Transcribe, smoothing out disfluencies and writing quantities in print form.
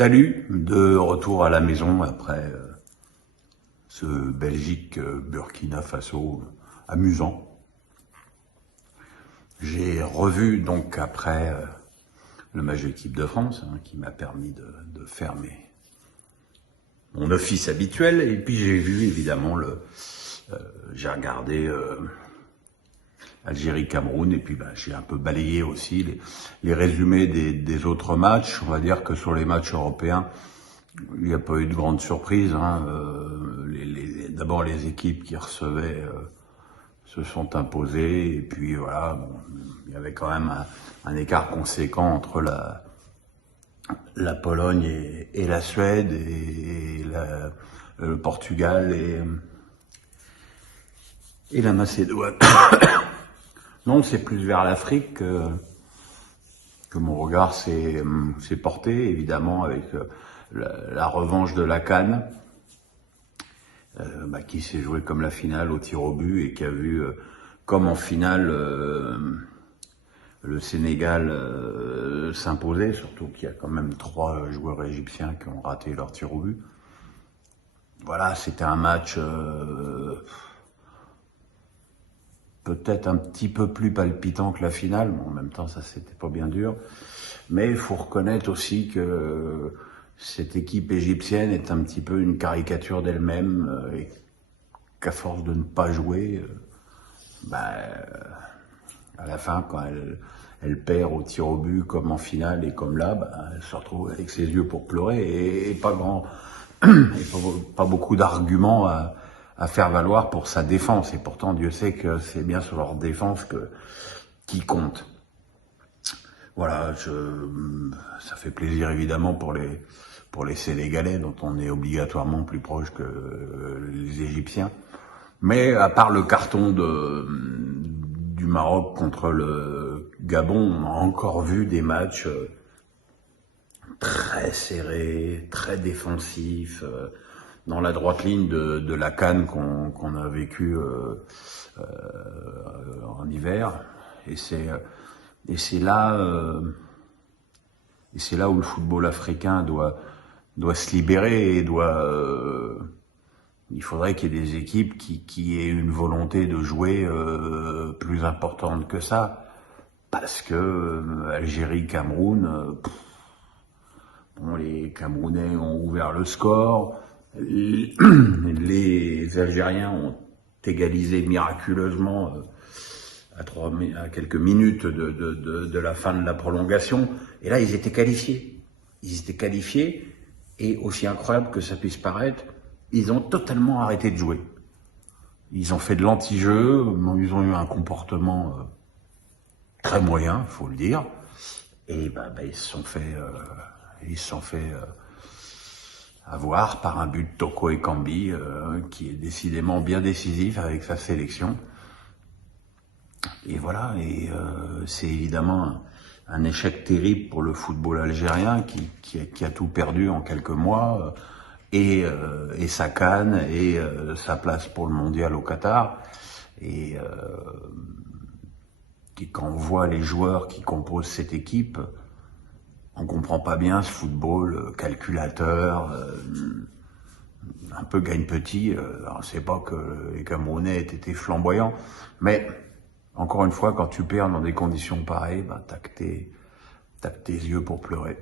Salut, de retour à la maison après ce Belgique-Burkina Faso amusant. J'ai revu donc après le match de l'équipe de France qui m'a permis de faire mon office habituel, et puis j'ai vu évidemment j'ai regardé Algérie-Cameroun, et puis j'ai un peu balayé aussi les résumés des autres matchs. On va dire que sur les matchs européens, il n'y a pas eu de grande surprise. D'abord, les équipes qui recevaient se sont imposées, et puis voilà, il y avait quand même un écart conséquent entre la Pologne et la Suède, et le Portugal et la Macédoine. Non, c'est plus vers l'Afrique que mon regard s'est porté, évidemment, avec la revanche de la CAN, qui s'est jouée comme la finale au tir au but, et qui a vu, comme en finale, le Sénégal s'imposer, surtout qu'il y a quand même 3 joueurs égyptiens qui ont raté leur tir au but. Voilà, c'était un match peut-être un petit peu plus palpitant que la finale, mais en même temps, ça c'était pas bien dur. Mais il faut reconnaître aussi que cette équipe égyptienne est un petit peu une caricature d'elle-même, et qu'à force de ne pas jouer, à la fin, quand elle perd au tir au but, comme en finale et comme là, elle se retrouve avec ses yeux pour pleurer, et pas beaucoup d'arguments à faire valoir pour sa défense. Et pourtant, Dieu sait que c'est bien sur leur défense qui compte. Voilà, ça fait plaisir évidemment pour les Sénégalais, dont on est obligatoirement plus proche que les Égyptiens. Mais à part le carton du Maroc contre le Gabon, on a encore vu des matchs très serrés, très défensifs, dans la droite ligne de la CAN qu'on a vécu en hiver. Et c'est là où le football africain doit se libérer, et il faudrait qu'il y ait des équipes qui aient une volonté de jouer plus importante que ça, parce que Algérie-Cameroun, les Camerounais ont ouvert le score, les Algériens ont égalisé miraculeusement à quelques minutes de la fin de la prolongation, et là ils étaient qualifiés. Et aussi incroyable que ça puisse paraître, ils ont totalement arrêté de jouer. Ils ont fait de l'anti-jeu, ils ont eu un comportement très moyen, faut le dire, et ils se sont fait avoir par un but de Toko Ekambi, qui est décidément bien décisif avec sa sélection. Et voilà, c'est évidemment un échec terrible pour le football algérien qui a tout perdu en quelques mois, et sa CAN, et sa place pour le mondial au Qatar. Et quand on voit les joueurs qui composent cette équipe, on comprend pas bien ce football calculateur, un peu gagne-petit. Alors c'est pas que les Camerounais aient été flamboyants, mais encore une fois, quand tu perds dans des conditions pareilles, t'as que tes yeux pour pleurer.